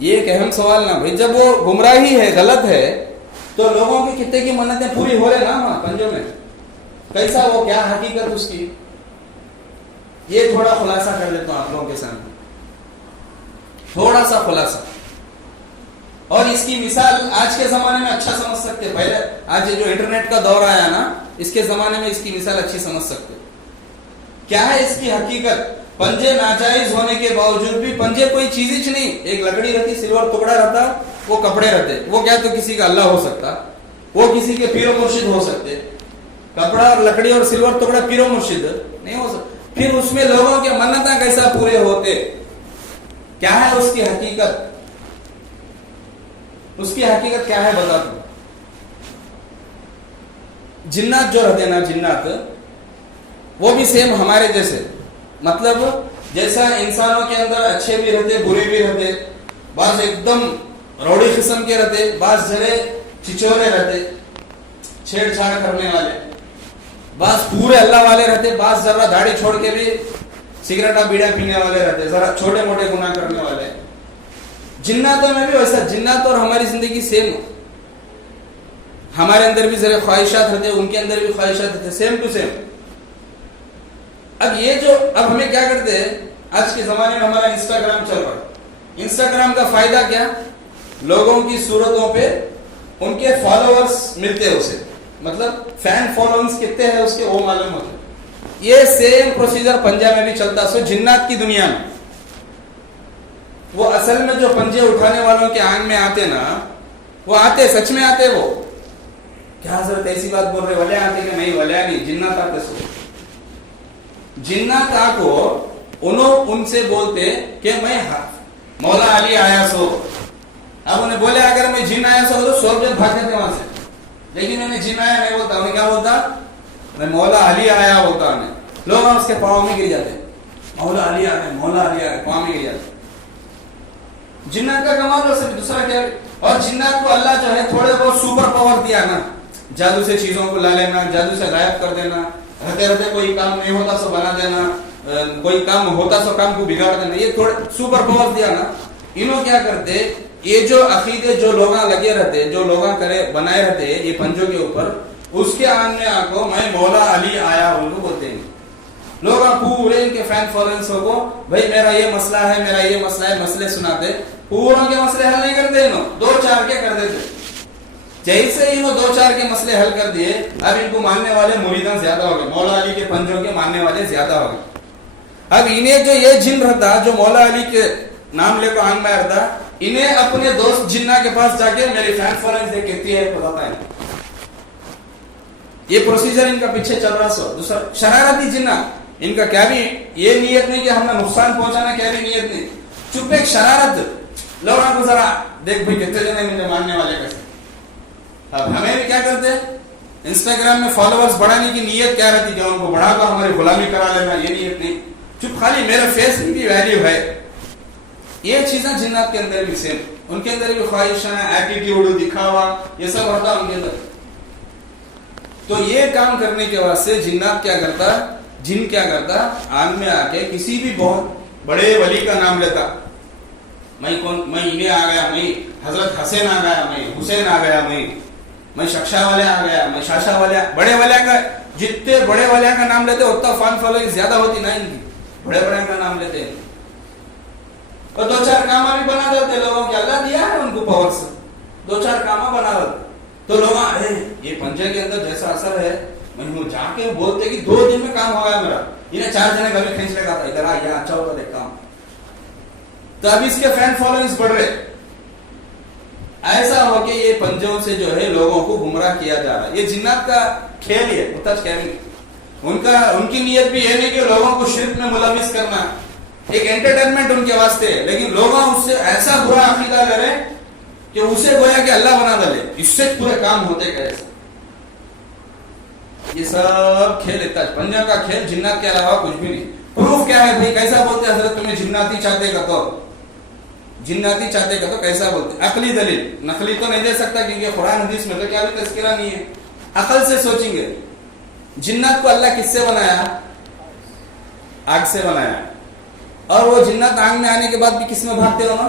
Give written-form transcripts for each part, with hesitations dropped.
یہ ایک اہم سوال نا بھائی، جب وہ گمراہی ہے، غلط ہے، تو لوگوں کی کتنے کی منتیں پوری ہو رہے نا وہاں پنجوں میں، کیسا وہ، کیا حقیقت اس کی، یہ تھوڑا خلاصہ کر لیتا ہوں آپ لوگوں کے سامنے، تھوڑا سا خلاصہ. اور اس کی مثال آج کے زمانے میں اچھا سمجھ سکتے، پہلے آج جو انٹرنیٹ کا دور آیا نا، اس کے زمانے میں اس کی مثال اچھی سمجھ سکتے. کیا ہے اس کی حقیقت؟ پنجے ناجائز ہونے کے باوجود بھی، پنجے کوئی چیز ہی نہیں، ایک لکڑی رہتی، سلور ٹکڑا رہتا، وہ کپڑے رہتے، وہ کیا تو کسی کا اللہ ہو سکتا، وہ کسی کے پیر و مرشد ہو سکتے. کپڑا اور لکڑی اور سلور ٹکڑا پیر و مرشد نہیں ہو سکتا. پھر اس میں لوگوں کے منتیں کیسا پورے ہوتے؟ کیا ہے اس کی حقیقت؟ اس کی حقیقت کیا ہے بتا دوں. جنات جو رہتے نا، جنات وہ بھی سیم ہمارے جیسے، مطلب جیسا انسانوں کے اندر اچھے بھی رہتے، برے بھی رہتے، بعض ایک دم روڑی قسم کے رہتے، بعض ذرے چچورے رہتے، چھیڑ چھاڑ کرنے والے، بعض پورے اللہ والے رہتے، بعض ذرا داڑھی چھوڑ کے بھی سگریٹا بیڑا پینے والے رہتے، ذرا چھوٹے موٹے گناہ کرنے والے. جناتوں میں بھی ویسا، جنات اور ہماری زندگی سیم، ہمارے اندر بھی ذرا خواہشات رہتے، ان کے اندر بھی خواہشات رہتے، سیم ٹو سیم. اب یہ جو، اب ہمیں کیا کرتے ہیں، آج کے زمانے میں ہمارا انسٹاگرام چل رہا ہے. انسٹاگرام کا فائدہ کیا؟ لوگوں کی صورتوں پہ ان کے فالوورز ملتے ہیں اسے، مطلب فین فالوئنگز کتنے ہیں اس کے وہ معلوم ہوتے. یہ سیم پروسیجر پنجاب میں بھی چلتا. سو جنات کی دنیا میں وہ اصل میں جو پنجے اٹھانے والوں کے آنکھ میں آتے نا، وہ آتے، سچ میں آتے. وہ کیا حضرت ایسی بات بول رہے، ولی آتے کہ نہیں؟ ولی نہیں، جنات آتے. سو جنات آکو ان سے بولتے کہ میں مولا علی آیا سو. اب انہیں بولے اگر میں جن آیا سو تو 100 جن بھاگ جاتے وہاں سے، لیکن انہیں جن آیا نہیں بولتا، انہیں کیا بولتا؟ میں مولا علی آیا بولتا. انہیں لوگ اس کے پاؤں میں گر جاتے، مولا علی آ رہے، مولا علی آ رہے، پاؤں میں گر جاتے. جنات کا کمال ہو سکتا دوسرا کیا ہے. اور جنات کو اللہ جو ہے تھوڑے بہت سپر پاور دیا نا، جادو سے چیزوں کو لا لینا، جادو سے غائب کر دینا، رہتے رہتے کوئی کام نہیں ہوتا سو بنا دینا، کوئی کام ہوتا سو کام کو بگاڑ دینا، یہ تھوڑے سپر پاور دیا نا. انہوں کیا کرتے، یہ جو عقیدے جو لوگ لگے رہتے، جو لوگ بنائے رہتے یہ پنجوں کے اوپر، اس کے آنے آکو میں مولا علی آیا ان کو بولتے ہیں. لوگ پورے ان کے فین فالوئنگز کو بھائی میرا یہ مسئلہ ہے، میرا یہ مسئلہ ہے، مسئلے سناتے. پوروں کے مسئلے حل نہیں کرتے، انہوں 2-4 کے کر دیتے. جیسے انہوں 2-4 کے مسئلے حل کر دیے، اب ان کو ماننے والے مریدان زیادہ ہو گئے، مولا علی کے پنجوں کے ماننے والے زیادہ ہو گئے. اب انہیں جو یہ جن رہتا جو مولا علی کے نام لے کو آنگ میں رہتا، انہیں اپنے دوست جنہ کے پاس جا کے میری فین فالوئنگ دیکھ کہتی ہے بتاتا ہے. یہ پروسیجر ان کا پیچھے چل رہا. سو دوسرا شرارتی جنہ، ان کا کیا بھی یہ نیت نہیں کہ ہمیں نقصان پہنچانا، کیا بھی نیت نہیں، چپ ایک شرارت. لوگوں کو ذرا دیکھ بھائی کتنے جنے مجھے ماننے والے کیسے. اب ہمیں بھی کیا کرتے ہیں، انسٹاگرام میں فالوورز بڑھانے کی نیت کیا رہتی کہ ان کو بڑھا کر ہماری غلامی کرا لینا، یہ نیت نہیں، چپ خالی میرے فیس کی ویلیو ہے. یہ چیزیں جنات کے اندر بھی سیم، ان کے اندر بھی خواہشیں، ایٹیٹیوڈ، دکھاوا، یہ سب ہوتا ان کے اندر. تو یہ کام کرنے کے واسطے جنات کیا کرتا، جن کیا کرتا، آنکھ میں آ کے کسی بھی بہت بڑے ولی کا نام لیتا. میں انہیں آ گیا، میں حضرت حسین آ گیا، میں حسین آ گیا، میں شخشا والے آ گیا، میں شاشا والے، بڑے والے کا، جتنے بڑے والے کا نام لیتے اتنا فان فالوئنگ زیادہ ہوتی نا ان کی. بڑے بڑے کا نام لیتے ہیں اور 2-4 کاما بھی بنا دیتے لوگوں کے. اللہ دیا ہے ان کو پاور سے، 2-4 کاما بنا دیتے. تو لوگ ارے یہ پنجے کے اندر جیسا اثر ہے، میں جا کے بولتے کہ 2 دن میں کام ہو گیا میرا. انہیں 4 جنے گھر میں کھینچ لگا تھا، ادھر آ گیا، اچھا ہوتا دیکھ کام. تو اب اس کے فین فالوئنگز بڑھ رہے. ایسا ہو کہ یہ پنجوں سے جو ہے لوگوں کو گمراہ کیا جا رہا ہے. یہ جنات کا کھیل ہے، ہوتا ہے. ان کی نیت بھی یہ نہیں کہ لوگوں کو شرک میں ملوث کرنا، ایک انٹرٹینمنٹ ان کے واسطے ہے، لیکن لوگ اس سے ایسا برا عقیدہ کرے کہ اسے گویا کہ اللہ بنا ڈالے. اس سے پورے کام ہوتے کیسے. یہ سب کھیل اتنا پنجوں کا کھیل، جنات کے علاوہ کچھ بھی نہیں. پروف کیا ہے بھائی؟ کیسا بولتے حضرت تمہیں جناتی چاہتے کا تو، جناتی چاہتے کا تو کیسا بولتے؟ عقلی دلیل، نقلی تو نہیں دے سکتا کیونکہ قرآن حدیث میں تو کیا بھی تذکرہ نہیں ہے. عقل سے سوچیں گے. جنات کو اللہ کس سے بنایا؟ آگ سے بنایا. اور وہ جنات آگ میں آنے کے بعد بھی کس میں بھاگتے ہو نا؟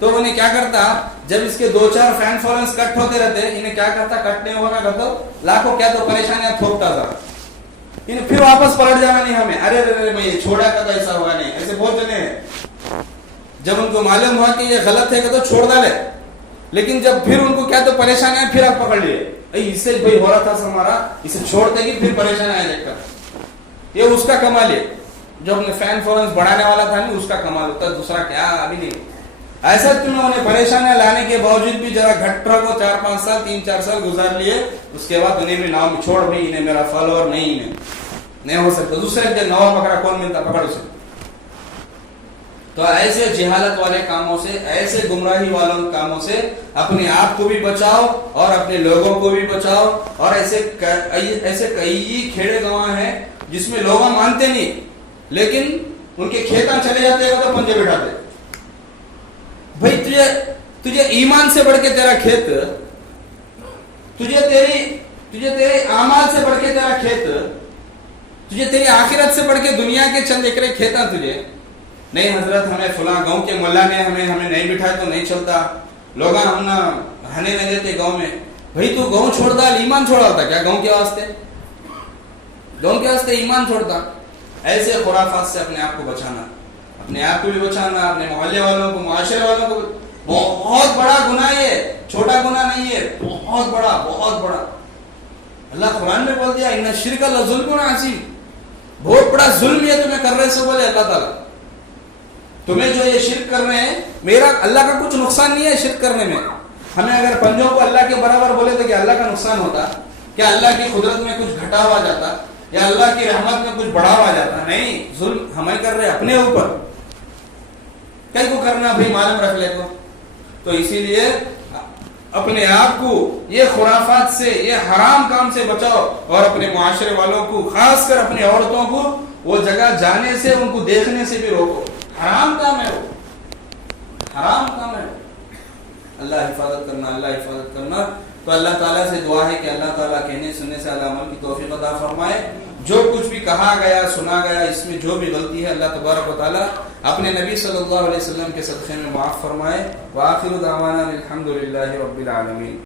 تو انہیں کیا کرتا, جب اس کے 2-4 فین فالوئرز کٹ ہوتے رہتے, انہیں کیا کرتا, کٹ نہیں ہونا کرتا, لاکھوں کیا تو پریشانیاں تھوپتا تھا. انہیں پھر واپس پلٹ جانا نہیں ہمیں, ارے میں یہ چھوڑا تھا تو ایسا ہوا نہیں, ایسے بولتے نہیں. جب ان کو معلوم ہوا کہ یہ غلط ہے تو چھوڑ ڈالے, لیکن جب پھر ان کو کیا تو پریشانیاں پھر آپ پکڑ لیے, اس سے بھائی ہو رہا تھا ہمارا, اسے چھوڑتے کہ پھر پریشانیاں دیکھ کر. یہ اس کا کمال ہے, جو اپنے فین فالوئرز بڑھانے والا تھا نہیں, اس کا کمال ہوتا ہے, دوسرا کیا ابھی نہیں. ایسا تم انہیں پریشانیاں لانے کے باوجود بھی ذرا گھٹرا کو 4-5 سال 3-4 سال گزار لیے, اس کے بعد انہیں بھی نام چھوڑ بھائی انہیں میرا فالوور نہیں ہو سکتا, دوسرے کے نوا بکرا کون ملتا, پکڑ اسے. تو ایسے جہالت والے کاموں سے, ایسے گمراہی والوں کاموں سے اپنے آپ کو بھی بچاؤ اور اپنے لوگوں کو بھی بچاؤ. اور ایسے کئی کھیڑے گاؤں ہیں جس میں لوگ مانتے نہیں, لیکن ان کے کھیتاں چلے جاتے ہیں تو پنجے بٹھاتے. بھائی تجھے ایمان سے بڑھ کے تیرا کھیت, تجھے تیرے اعمال سے بڑھ کے تیرا کھیت, تجھے تیری آخرت سے بڑھ کے دنیا کے چند ایکڑے کھیتا تجھے نہیں. حضرت ہمیں فلاں گاؤں کے مولا نے ہمیں نہیں بٹھایا تو نہیں چلتا, لوگ ہم نہ رہنے نہیں دیتے گاؤں میں. بھائی تو گاؤں چھوڑ ڈال, ایمان چھوڑا ہوتا کیا گاؤں کے واسطے؟ گاؤں کے واسطے ایمان چھوڑتا. ایسے خرافات سے اپنے آپ کو بچانا, اپنے آپ کو بھی بچانا, اپنے محلے والوں کو, معاشرے والوں کو. بہت بڑا گناہ ہے, چھوٹا گناہ نہیں ہے, بہت بڑا. اللہ قرآن میں بول دیا ان الشرک لظلم عظیم, بہت بڑا ظلم یہ تمہیں کر رہے سے بولے اللہ تعالیٰ. تمہیں جو یہ شرک کر رہے ہیں, میرا اللہ کا کچھ نقصان نہیں ہے شرک کرنے میں. ہمیں اگر پنجوں کو اللہ کے برابر بولے تو کیا اللہ کا نقصان ہوتا؟ کیا اللہ کی قدرت میں کچھ گھٹا ہوا جاتا یا اللہ کی رحمت میں کچھ بڑھا ہوا جاتا؟ نہیں, ظلم ہمیں کر رہے اپنے اوپر. کئی کو کرنا بھائی معلوم رکھ لے کو. تو اسی لیے اپنے آپ کو یہ خرافات سے, یہ حرام کام سے بچاؤ, اور اپنے معاشرے والوں کو, خاص کر اپنی عورتوں کو وہ جگہ جانے سے, ان کو دیکھنے سے بھی روکو. حرام کام ہے وہ, حرام کام ہے. اللہ حفاظت کرنا. تو اللہ تعالیٰ سے دعا ہے کہ اللہ تعالیٰ کہنے سننے سے عمل کی توفیق عطا فرمائے. جو کچھ بھی کہا گیا سنا گیا اس میں جو بھی غلطی ہے اللہ تبارک و تعالیٰ اپنے نبی صلی اللہ علیہ وسلم کے صدقے میں معاف فرمائے. وآخر دعوانا الحمد للہ رب العالمین.